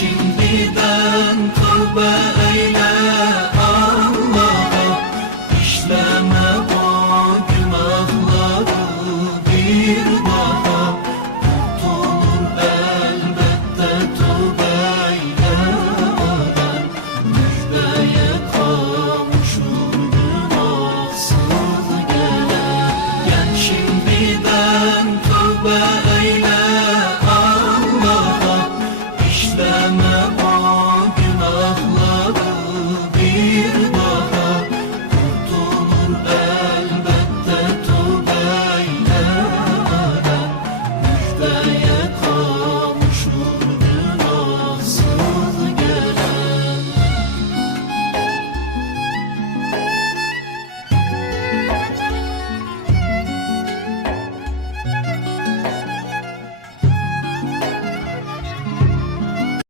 şimdiden tövbe eyle Allah'a, işleme bu günahları bir daha. Kurtulur elbette tövbeyle ölen, müjdeye kavuşur günahsız gelen. Gel şimdiden tövbe eyle Allah'a, işleme